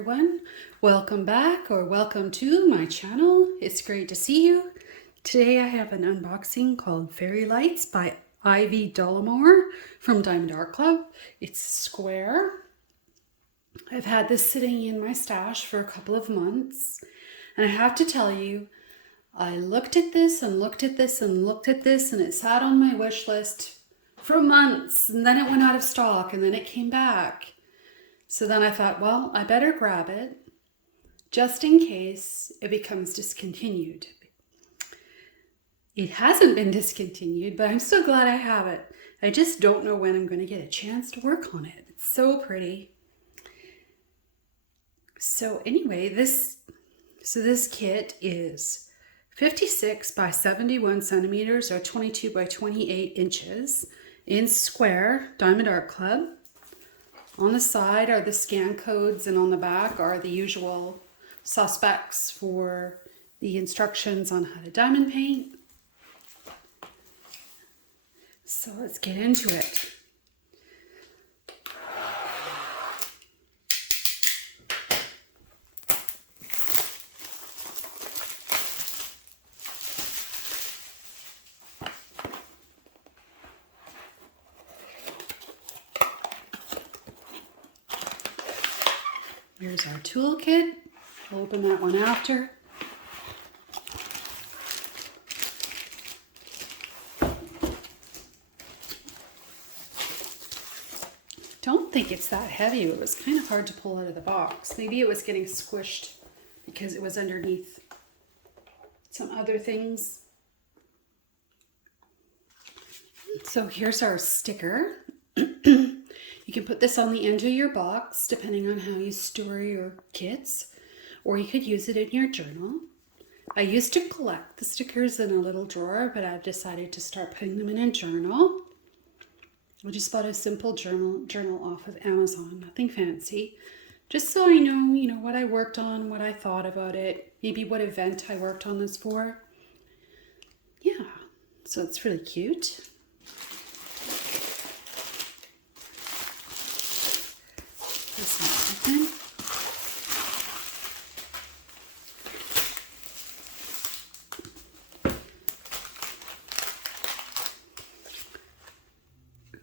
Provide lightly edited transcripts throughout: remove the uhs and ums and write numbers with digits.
everyone. Welcome back or welcome to my channel. It's great to see you. Today I have an unboxing called Fairy Lights by Dolamore from Diamond Art Club. It's square. I've had this sitting in my stash for a couple of months, and I have to tell you, I looked at this and looked at this and looked at this, and it sat on my wish list for months, and then it went out of stock, and then it came back. So then I thought, well, I better grab it just in case it becomes discontinued. It hasn't been discontinued, but I'm so glad I have it. I just don't know when I'm going to get a chance to work on it. It's so pretty. So anyway, this kit is 56 by 71 centimeters or 22 by 28 inches in square, Diamond Art Club. On the side are the scan codes, and on the back are the usual suspects for the instructions on how to diamond paint. So let's get into it. Here's our toolkit. I'll open that one after. Don't think it's that heavy. It was kind of hard to pull out of the box. Maybe it was getting squished because it was underneath some other things. So here's our sticker. You can put this on the end of your box depending on how you store your kits, or you could use it in your journal. I used to collect the stickers in a little drawer, but I've decided to start putting them in a journal. I just bought a simple journal off of Amazon, nothing fancy. Just so I know, what I worked on, what I thought about it, maybe what event I worked on this for. Yeah, so it's really cute. Open.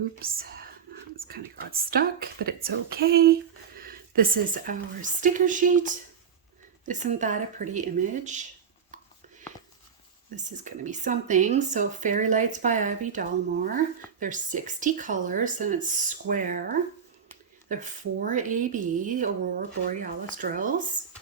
Oops, it's kind of got stuck, but it's okay. This is our sticker sheet. Isn't that a pretty image? This is going to be something. So Fairy Lights by Dolamore. There's 60 colors and it's square. They're 4AB Aurora Borealis drills.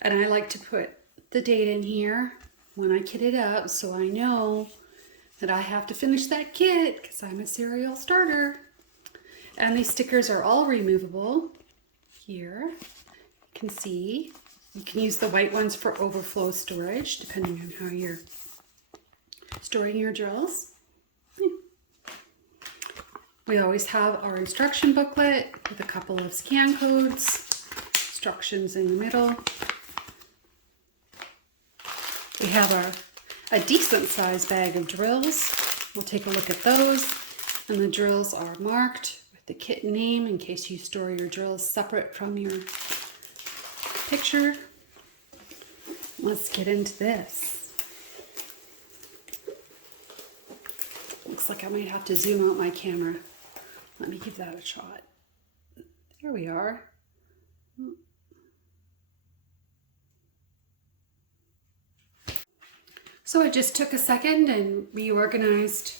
And I like to put the date in here when I kit it up so I know that I have to finish that kit because I'm a serial starter. And these stickers are all removable. Here, you can see. You can use the white ones for overflow storage depending on how you're storing your drills. We always have our instruction booklet with a couple of scan codes, instructions in the middle. We have a decent sized bag of drills. We'll take a look at those. And the drills are marked with the kit name in case you store your drills separate from your picture. Let's get into this. Looks like I might have to zoom out my camera. Let me give that a shot. There we are. So I just took a second and reorganized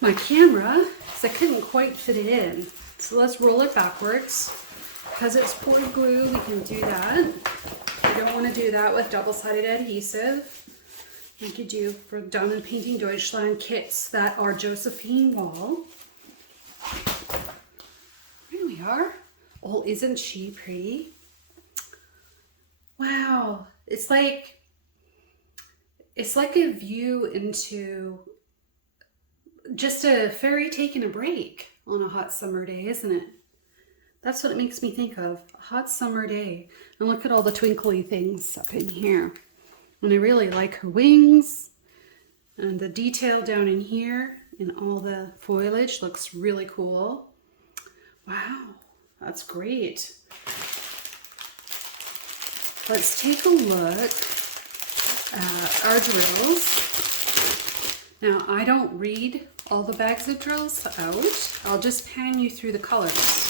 my camera because I couldn't quite fit it in. So let's roll it backwards. Because it's poured glue, we can do that. You don't want to do that with double-sided adhesive like you do for Diamond Painting Deutschland kits that are Josephine Wall. Here we are. Oh, isn't she pretty? Wow, it's like a view into just a fairy taking a break on a hot summer day, isn't it? That's what it makes me think of, a hot summer day. And look at all the twinkly things up in here. And I really like her wings, and the detail down in here in all the foliage looks really cool. Wow. That's great. Let's take a look at our drills. Now, I don't read all the bags of drills out. I'll just pan you through the colors.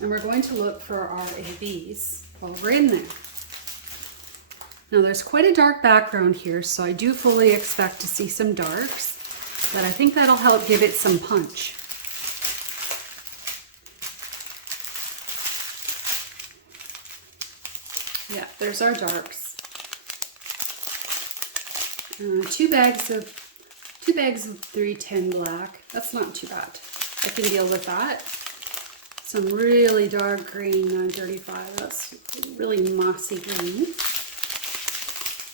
And we're going to look for our ABs while we're in there. Now, there's quite a dark background here, so I do fully expect to see some darks, but I think that'll help give it some punch. Yeah, there's our darks. 2 bags of 310 black. That's not too bad. I can deal with that. Some really dark green 35. That's really mossy green.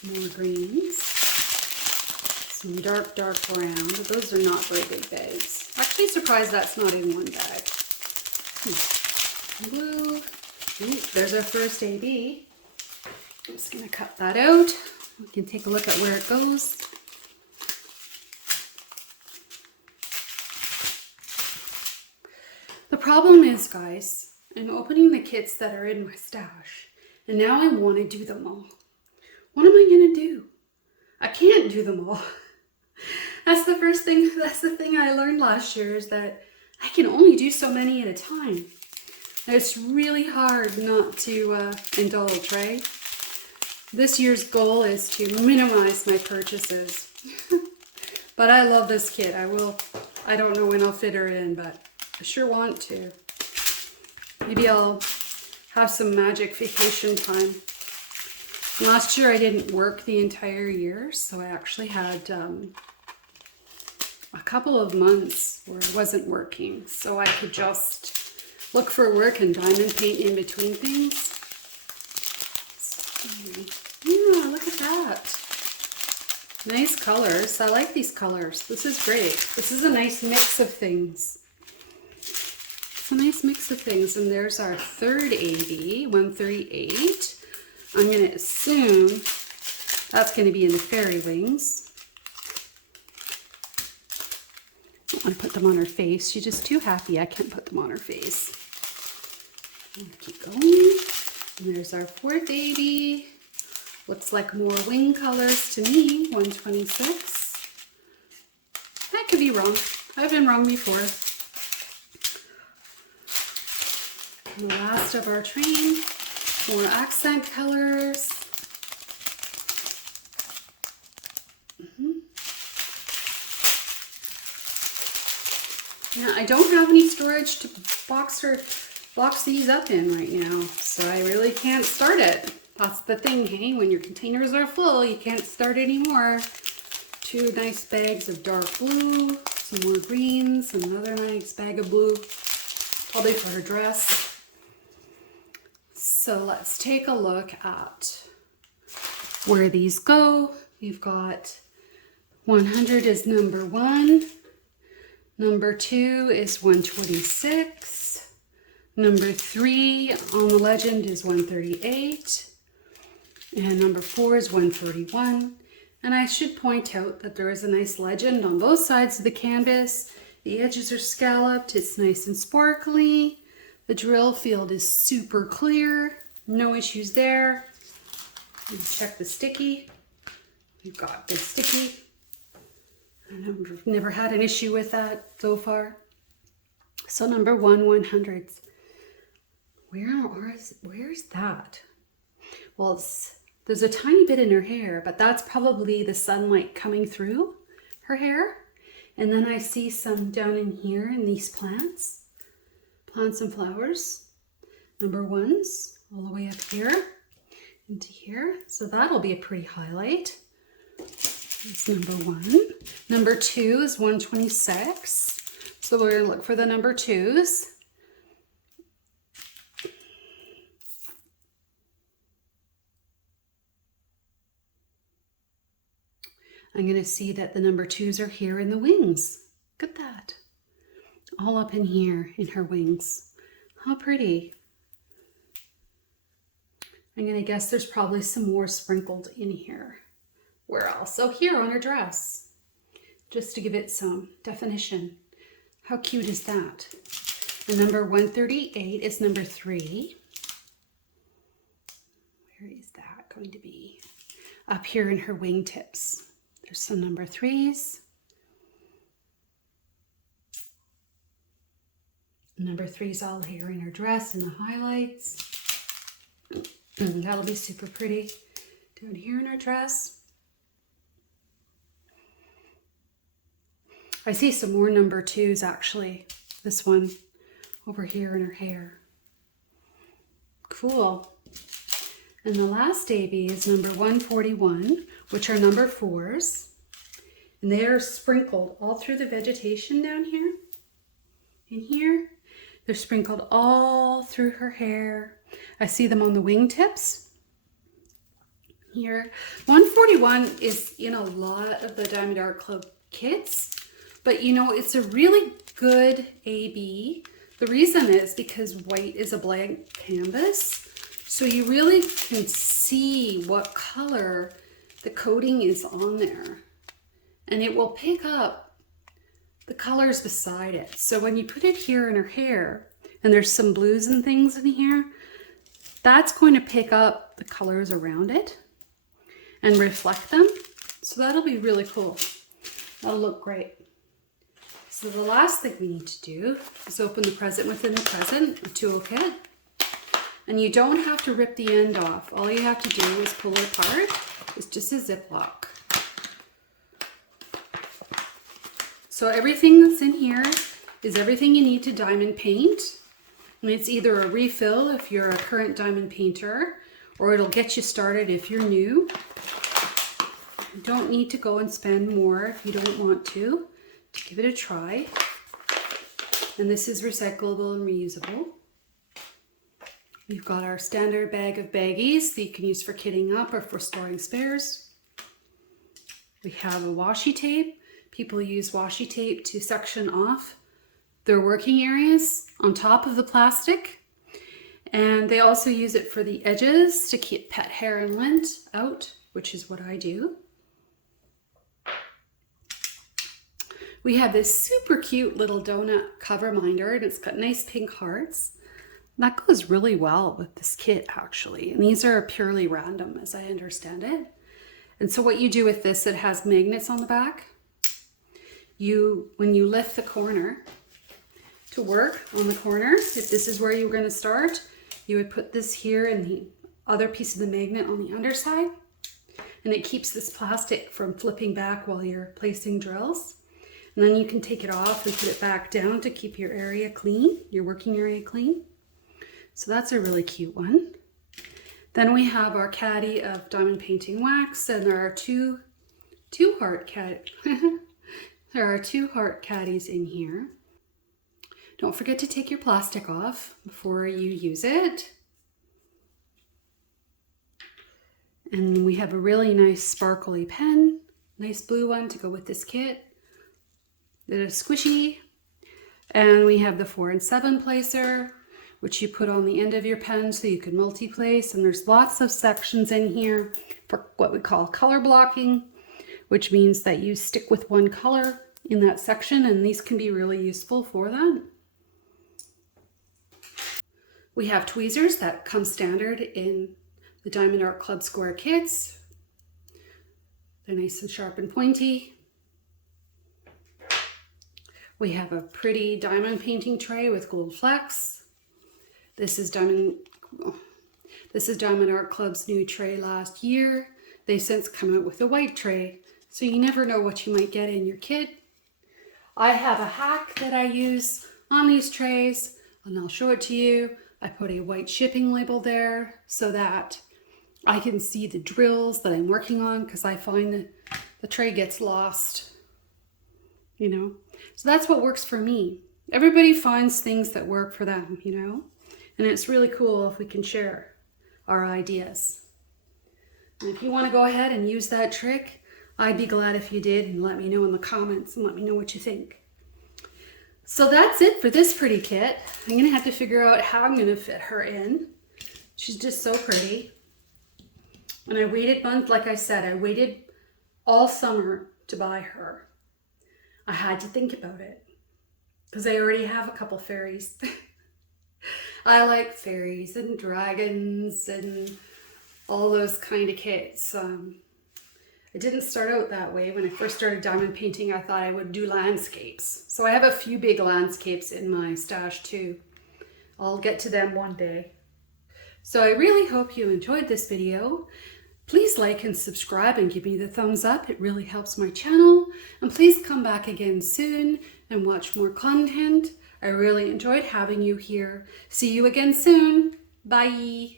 More greens. Some dark brown. Those are not very big bags. Actually surprised that's not in one bag. Blue. Ooh, there's our first AB. I'm just going to cut that out. We can take a look at where it goes. The problem is, guys, I'm opening the kits that are in my stash, and now I want to do them all. What am I going to do? I can't do them all. That's the thing I learned last year, is that I can only do so many at a time. It's really hard not to indulge, right? This year's goal is to minimize my purchases. But I love this kit. I don't know when I'll fit her in, but I sure want to. Maybe I'll have some magic vacation time. Last year I didn't work the entire year, so I actually had a couple of months where I wasn't working, so I could just look for work and diamond paint in between things. Yeah, look at that. Nice colors. I like these colors. This is great. This is a nice mix of things. It's a nice mix of things. And there's our third AB, 138. I'm going to assume that's going to be in the fairy wings. I don't want to put them on her face. She's just too happy I can't put them on her face. Keep going. And there's our fourth AB. Looks like more wing colors to me, 126. I could be wrong. I've been wrong before. And the last of our train, more accent colors. Now, I don't have any storage to box these up in right now, so I really can't start it. That's the thing, hey, when your containers are full, you can't start anymore. 2 nice bags of dark blue, some more greens, another nice bag of blue, probably for her dress. So let's take a look at where these go. We've got 100 is number 1. Number 2 is 126. Number 3 on the legend is 138. And number 4 is 141. And I should point out that there is a nice legend on both sides of the canvas. The edges are scalloped. It's nice and sparkly. The drill field is super clear. No issues there. Let's check the sticky. We've got good sticky. I've never had an issue with that so far. So number 1, 100. Where's that? Well, there's a tiny bit in her hair, but that's probably the sunlight coming through her hair. And then I see some down in here in these plants and flowers. Number 1's all the way up here into here. So that'll be a pretty highlight. That's number 1. Number 2 is 126. So we're gonna look for the number 2's. I'm going to see that the number 2's are here in the wings. Look at that. All up in here in her wings. How pretty. I'm going to guess there's probably some more sprinkled in here. Where else? Oh, here on her dress. Just to give it some definition. How cute is that? And number 138 is number 3. Where is that going to be? Up here in her wingtips. There's some number 3s. Number 3's all here in her dress and the highlights. That'll be super pretty down here in her dress. I see some more number 2s actually. This one over here in her hair. Cool. And the last AB is number 141, which are number 4s. And they are sprinkled all through the vegetation down here. In here. They're sprinkled all through her hair. I see them on the wingtips. Here. 141 is in a lot of the Diamond Art Club kits. But you know, it's a really good AB. The reason is because white is a blank canvas. So you really can see what color the coating is on there. And it will pick up the colors beside it. So when you put it here in her hair, and there's some blues and things in here, that's going to pick up the colors around it and reflect them. So that'll be really cool. That'll look great. So the last thing we need to do is open the present within the present, a toolkit. And you don't have to rip the end off. All you have to do is pull it apart. It's just a Ziploc. So everything that's in here is everything you need to diamond paint. And it's either a refill if you're a current diamond painter, or it'll get you started if you're new. You don't need to go and spend more if you don't want to give it a try. And this is recyclable and reusable. We've got our standard bag of baggies that you can use for kitting up or for storing spares. We have a washi tape. People use washi tape to section off their working areas on top of the plastic. And they also use it for the edges to keep pet hair and lint out, which is what I do. We have this super cute little donut cover minder, and it's got nice pink hearts. That goes really well with this kit actually. And these are purely random as I understand it. And so what you do with this, it has magnets on the back. When you lift the corner to work on the corner, if this is where you were going to start, you would put this here and the other piece of the magnet on the underside. And it keeps this plastic from flipping back while you're placing drills. And then you can take it off and put it back down to keep your area clean, your working area clean. So that's a really cute one. Then we have our caddy of diamond painting wax, and there are two heart caddies in here. Don't forget to take your plastic off before you use it. And we have a really nice sparkly pen, nice blue one to go with this kit. That is squishy. And we have the 4 and 7 placer, which you put on the end of your pen so you can multi-place. And there's lots of sections in here for what we call color blocking, which means that you stick with one color in that section, and these can be really useful for that. We have tweezers that come standard in the Diamond Art Club square kits. They're nice and sharp and pointy. We have a pretty diamond painting tray with gold flecks. This is Diamond Art Club's new tray last year. They've since come out with a white tray, so you never know what you might get in your kit. I have a hack that I use on these trays, and I'll show it to you. I put a white shipping label there so that I can see the drills that I'm working on, because I find that the tray gets lost, you know. So that's what works for me. Everybody finds things that work for them, you know. And it's really cool if we can share our ideas. And if you want to go ahead and use that trick, I'd be glad if you did, and let me know in the comments and let me know what you think. So that's it for this pretty kit. I'm going to have to figure out how I'm going to fit her in. She's just so pretty. And I waited like I said, I waited all summer to buy her. I had to think about it. because I already have a couple fairies. I like fairies and dragons and all those kind of kits. I didn't start out that way. When I first started diamond painting, I thought I would do landscapes. So I have a few big landscapes in my stash too. I'll get to them one day. So I really hope you enjoyed this video. Please like and subscribe and give me the thumbs up. It really helps my channel. And please come back again soon and watch more content. I really enjoyed having you here. See you again soon. Bye.